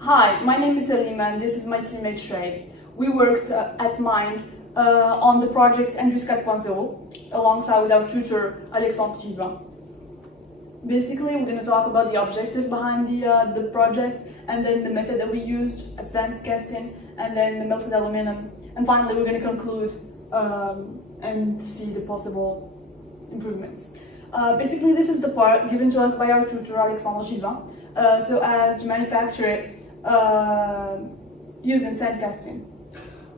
Hi, my name is Salima and this is my teammate Shrey. We worked at Mind on the project Andrews 4.0 alongside with our tutor Alexandre Givin. Basically, we're going to talk about the objective behind the project, and then the method that we used, sand casting, and then the melted aluminum. And finally, we're going to conclude and see the possible improvements. Basically, this is the part given to us by our tutor Alexandre Givin, so as to manufacture it using sand casting.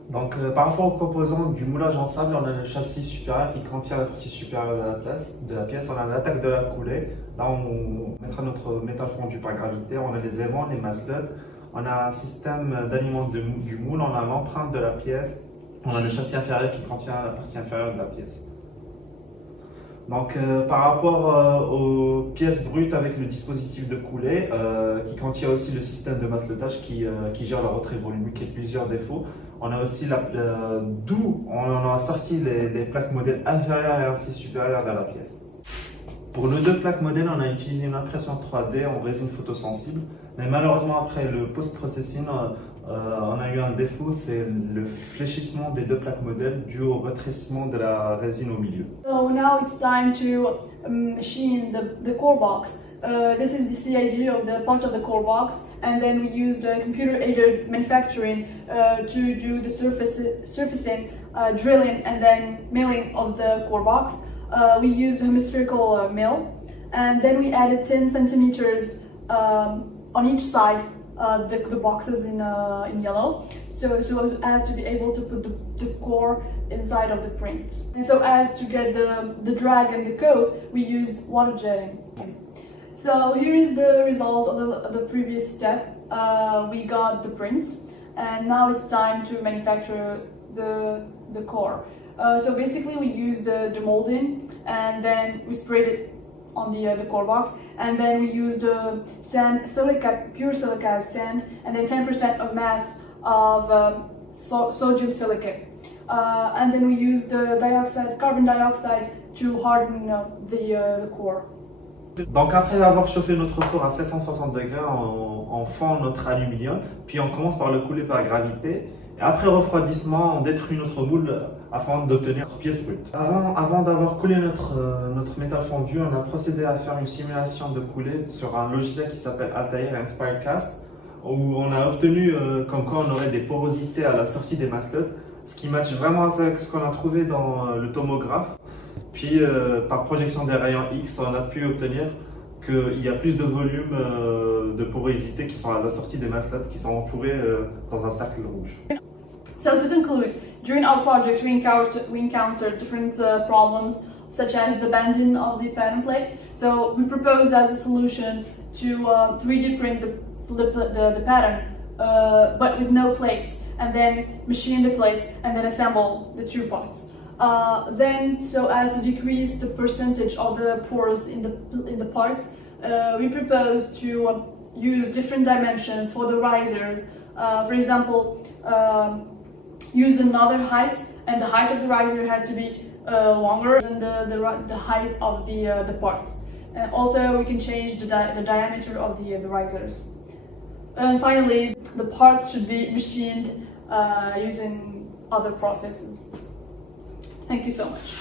Donc, par rapport aux composants du moulage en sable, on a le châssis supérieur qui contient la partie supérieure de la pièce. On a l'attaque de la coulée. Là, on mettra notre métal fondu par gravité. On a les aimants, les masselots. On a un système d'alignement du moule. On a l'empreinte de la pièce. On a le châssis inférieur qui contient la partie inférieure de la pièce. Donc, par rapport aux pièces brutes avec le dispositif de coulée, qui contient aussi le système de masselotage qui gère le retrait volumique et plusieurs défauts. On a aussi d'où on a sorti les plaques modèles inférieures et ainsi supérieures de la pièce. Pour nos deux plaques modèles, on a utilisé une impression 3D en résine photosensible, mais malheureusement après le post-processing, on a eu un défaut, c'est le fléchissement des deux plaques modèles dû au rétrécissement de la résine au milieu. So now it's time to machine the core box. This is the CID of the part of the core box, and then we used computer-aided manufacturing to do the surfacing, drilling, and then milling of the core box. We used a hemispherical mill, and then we added 10 centimeters on each side the boxes in yellow, so as to be able to put the core inside of the print. And so as to get the drag and the coat, we used water jetting. So here is the result of the previous step. We got the prints, and now it's time to manufacture the core. So basically we used the molding, and then we sprayed it on the core box, and then we used sand, silica, pure silica as sand, and then 10% of mass of sodium silicate. And then we used the carbon dioxide to harden the core. Donc après avoir chauffé notre four à 760 degrés, on fend notre aluminium, puis on commence par le couler par gravité. Et après refroidissement, on détruit notre moule afin d'obtenir notre pièce brute. Avant d'avoir coulé notre métal fondu, on a procédé à faire une simulation de coulée sur un logiciel qui s'appelle Altair Inspirecast, où on a obtenu comme quoi on aurait des porosités à la sortie des masselots, ce qui matche vraiment avec ce qu'on a trouvé dans le tomographe. Puis par projection des rayons X, on a pu obtenir qu'il y a plus de volume de porosité qui sont à la sortie des masselots, qui sont entourés dans un cercle rouge. So to conclude, during our project we encountered different problems, such as the bending of the pattern plate. So we proposed as a solution to 3D print the pattern, but with no plates, and then machine the plates and then assemble the two parts. Then, so as to decrease the percentage of the pores in the parts, we propose to use different dimensions for the risers. For example, use another height, and the height of the riser has to be longer than the height of the part. And also, we can change the diameter of the risers. And finally, the parts should be machined using other processes. Thank you so much.